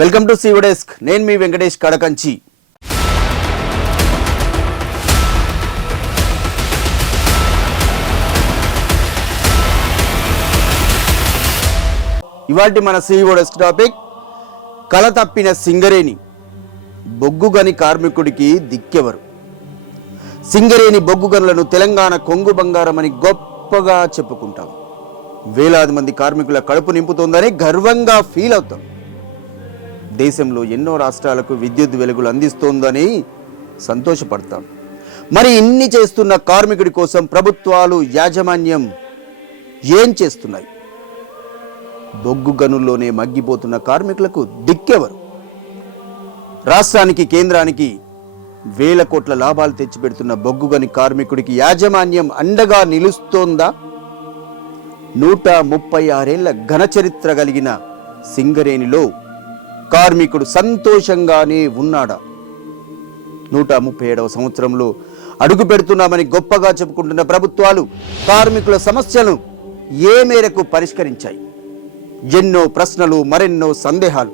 Welcome to CO desk. నేను మీ వెంకటేష్ కడకంచి. ఇవాల్టి మన సిఓ డెస్క్ టాపిక్ కల తప్పిన సింగరేణి బొగ్గు గని కార్మికుడికి దిక్కెవరు. సింగరేణి బొగ్గు గనులను తెలంగాణ కొంగు బంగారమని గొప్పగా చెప్పుకుంటాం. వేలాది మంది కార్మికుల కడుపు నింపుతోందని గర్వంగా ఫీల్ అవుతాం. దేశంలో ఎన్నో రాష్ట్రాలకు విద్యుత్ వెలుగులు అందిస్తోందని సంతోషపడతాం. మరి ఇన్ని చేస్తున్న కార్మికుడి కోసం ప్రభుత్వాలు, యాజమాన్యం ఏం చేస్తున్నాయి? బొగ్గు గనుల్లోనే మగ్గిపోతున్న కార్మికులకు దిక్కెవరు? రాష్ట్రానికి, కేంద్రానికి వేల కోట్ల లాభాలు తెచ్చిపెడుతున్న బొగ్గు గని కార్మికుడికి యాజమాన్యం అండగా నిలుస్తోందా? 136 ఏళ్ల ఘన చరిత్ర కలిగిన సింగరేణిలో కార్మికుడు సంతోషంగానే ఉన్నాడా? 137వ సంవత్సరంలో అడుగు పెడుతున్నామని గొప్పగా చెప్పుకుంటున్న ప్రభుత్వాలు కార్మికుల సమస్యలను ఏ మేరకు పరిష్కరించాయి? ఎన్నో ప్రశ్నలు, మరెన్నో సందేహాలు.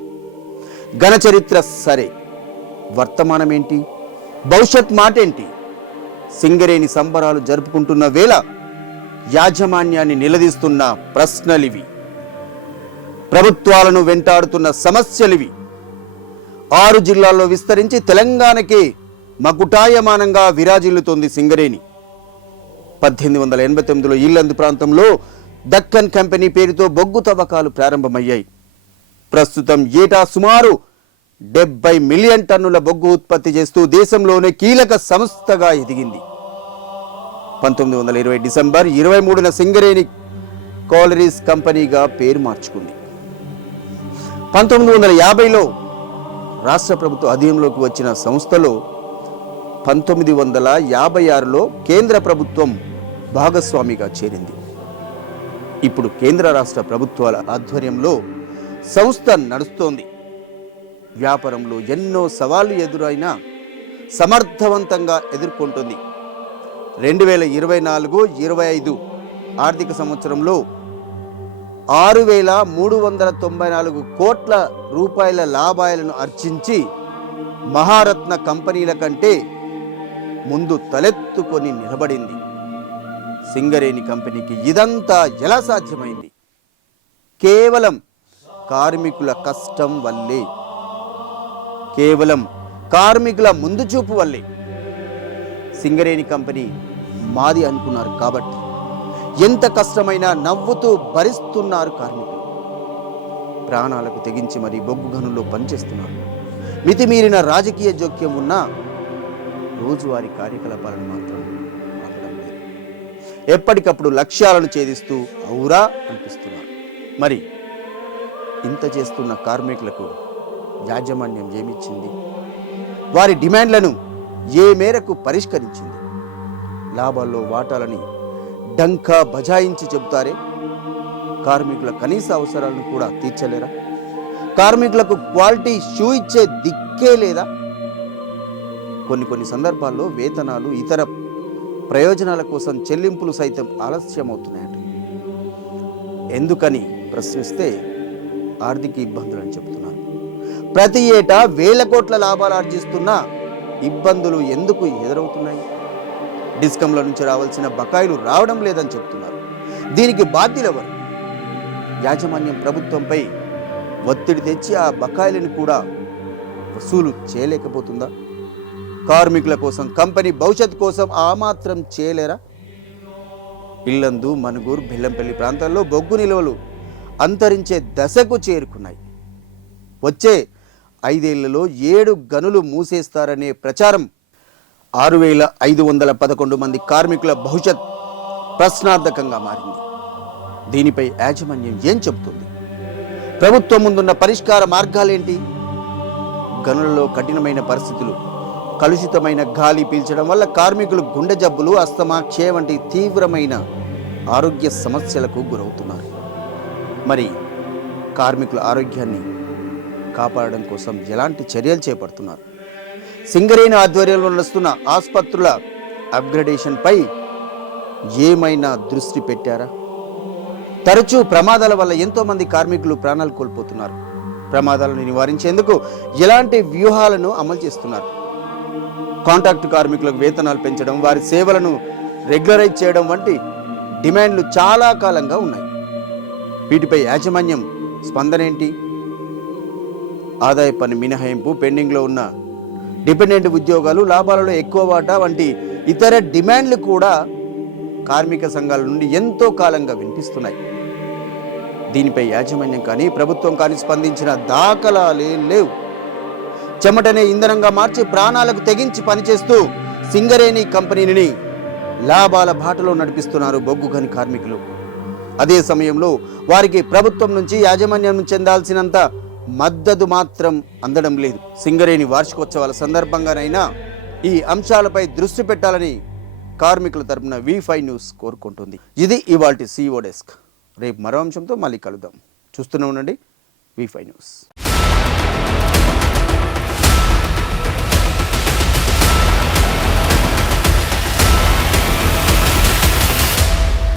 ఘన చరిత్ర సరే, వర్తమానం ఏంటి? భవిష్యత్ మాట ఏంటి? సింగరేణి సంబరాలు జరుపుకుంటున్న వేళ యాజమాన్యాన్ని నిలదీస్తున్న ప్రశ్నలివి. ప్రభుత్వాలను వెంటాడుతున్న సమస్యలివి. 6 జిల్లాల్లో విస్తరించి తెలంగాణకే మకుటాయమానంగా విరాజిల్లుతోంది సింగరేణి. 1889లో ఇల్లందు ప్రాంతంలో దక్కన్ కంపెనీ పేరుతో బొగ్గు తవ్వకాలు ప్రారంభమయ్యాయి. ప్రస్తుతం ఏటా సుమారు 70 మిలియన్ టన్నుల బొగ్గు ఉత్పత్తి చేస్తూ దేశంలోనే కీలక సంస్థగా ఎదిగింది. 1920 డిసెంబర్ 23న సింగరేణి కాలరీస్ కంపెనీగా పేరు మార్చుకుంది. 1950లో రాష్ట్ర ప్రభుత్వ అధీనంలోకి వచ్చిన సంస్థలో 1956లో కేంద్ర ప్రభుత్వం భాగస్వామిగా చేరింది. ఇప్పుడు కేంద్ర రాష్ట్ర ప్రభుత్వాల ఆధ్వర్యంలో సంస్థ నడుస్తోంది. వ్యాపారంలో ఎన్నో సవాళ్లు ఎదురైనా సమర్థవంతంగా ఎదుర్కొంటుంది. 2024-25 ఆర్థిక సంవత్సరంలో 6,394 కోట్ల రూపాయల లాభాలను ఆర్జించి మహారత్న కంపెనీల కంటే ముందు తలెత్తుకొని నిలబడింది. సింగరేణి కంపెనీకి ఇదంతా ఎలా సాధ్యమైంది? కేవలం కార్మికుల కష్టం వల్లే, కేవలం కార్మికుల ముందు చూపు వల్లే. సింగరేణి కంపెనీ మాది అనుకున్నారు కాబట్టి ఎంత కష్టమైనా నవ్వుతూ భరిస్తున్నారు కార్మికులు. ప్రాణాలకు తెగించి మరి బొగ్గు గనుల్లో పనిచేస్తున్నారు. మితిమీరిన రాజకీయ జోక్యం ఉన్న రోజువారీ కార్యకలాపాలను మాత్రం ఆపడం లేదు. ఎప్పటికప్పుడు లక్ష్యాలను ఛేదిస్తూ ఔరా అనిపిస్తున్నారు. మరి ఇంత చేస్తున్న కార్మికులకు యాజమాన్యం ఏమిచ్చింది? వారి డిమాండ్లను ఏ మేరకు పరిష్కరించింది? లాభాల్లో వాటాలని డంకా బజాయించి చెబుతారే, కార్మికుల కనీస అవసరాలను కూడా తీర్చలేరా? కార్మికులకు క్వాలిటీ షూ ఇచ్చే దిక్కే లేదా? కొన్ని సందర్భాల్లో వేతనాలు, ఇతర ప్రయోజనాల కోసం చెల్లింపులు సైతం ఆలస్యమవుతున్నాయట. ఎందుకని ప్రశ్నిస్తే ఆర్థిక ఇబ్బందులని చెబుతున్నారు. ప్రతి ఏటా వేల కోట్ల లాభాలు ఆర్జిస్తున్న ఇబ్బందులు ఎందుకు ఎదురవుతున్నాయి? డిస్కంల నుంచి రావాల్సిన బకాయిలు రావడం లేదని చెప్తున్నారు. దీనికి బాధ్యులు ఎవరు? యాజమాన్యం ప్రభుత్వంపై ఒత్తిడి తెచ్చి ఆ బకాయిలను కూడా వసూలు చేయలేకపోతుందా? కార్మికుల కోసం, కంపెనీ భవిష్యత్తు కోసం ఆ మాత్రం చేయలేరా? ఇల్లందు, మనుగూరు, బెల్లంపల్లి ప్రాంతాల్లో బొగ్గు నిల్వలు అంతరించే దశకు చేరుకున్నాయి. వచ్చే 5 ఏళ్లలో 7 గనులు మూసేస్తారనే ప్రచారం 6,511 మంది కార్మికుల భవిష్యత్ ప్రశ్నార్థకంగా మారింది. దీనిపై యాజమాన్యం ఏం చెబుతుంది? ప్రభుత్వం ముందున్న పరిష్కార మార్గాలేంటి? గనులలో కఠినమైన పరిస్థితులు, కలుషితమైన గాలి పీల్చడం వల్ల కార్మికులు గుండె జబ్బులు, అస్తమా, క్షయ వంటి తీవ్రమైన ఆరోగ్య సమస్యలకు గురవుతున్నారు. మరి కార్మికుల ఆరోగ్యాన్ని కాపాడడం కోసం ఎలాంటి చర్యలు చేపడుతున్నారు? సింగరేణి ఆధ్వర్యంలో నడుస్తున్న ఆసుపత్రుల అప్గ్రేడేషన్ పై ఏమైనా దృష్టి పెట్టారా? తరచూ ప్రమాదాల వల్ల ఎంతో మంది కార్మికులు ప్రాణాలు కోల్పోతున్నారు. ప్రమాదాలను నివారించేందుకు ఎలాంటి వ్యూహాలను అమలు చేస్తున్నారు? కాంట్రాక్టు కార్మికులకు వేతనాలు పెంచడం, వారి సేవలను రెగ్యులరైజ్ చేయడం వంటి డిమాండ్లు చాలా కాలంగా ఉన్నాయి. వీటిపై యాజమాన్యం స్పందన ఏంటి? ఆదాయ పన్ను మినహాయింపు, పెండింగ్లో ఉన్న డిపెండెంట్ ఉద్యోగాలు, లాభాలలో ఎక్కువ వాటా వంటి ఇతర డిమాండ్లు కూడా కార్మిక సంఘాల నుండి ఎంతో కాలంగా వినిపిస్తున్నాయి. దీనిపై యాజమాన్యం కానీ ప్రభుత్వం కానీ స్పందించిన దాఖలాలే లేవు. చెమటనే ఇంధనంగా మార్చి ప్రాణాలకు తెగించి పనిచేస్తూ సింగరేణి కంపెనీని లాభాల బాటలో నడిపిస్తున్నారు బొగ్గు గని కార్మికులు. అదే సమయంలో వారికి ప్రభుత్వం నుంచి యాజమాన్యం చెందాల్సినంత మద్దతు మాత్రం అందడం లేదు. సింగరేణి వార్షికోత్సవాల సందర్భంగానైనా ఈ అంశాలపై దృష్టి పెట్టాలని కార్మికుల తరపున V5 న్యూస్ కోరుకుంటుంది. ఇది ఇవాల్టి CEO డెస్క్. రేపు మరో అంశంతో మళ్ళీ కలుద్దాం. చూస్తూనే ఉండండి V5 న్యూస్.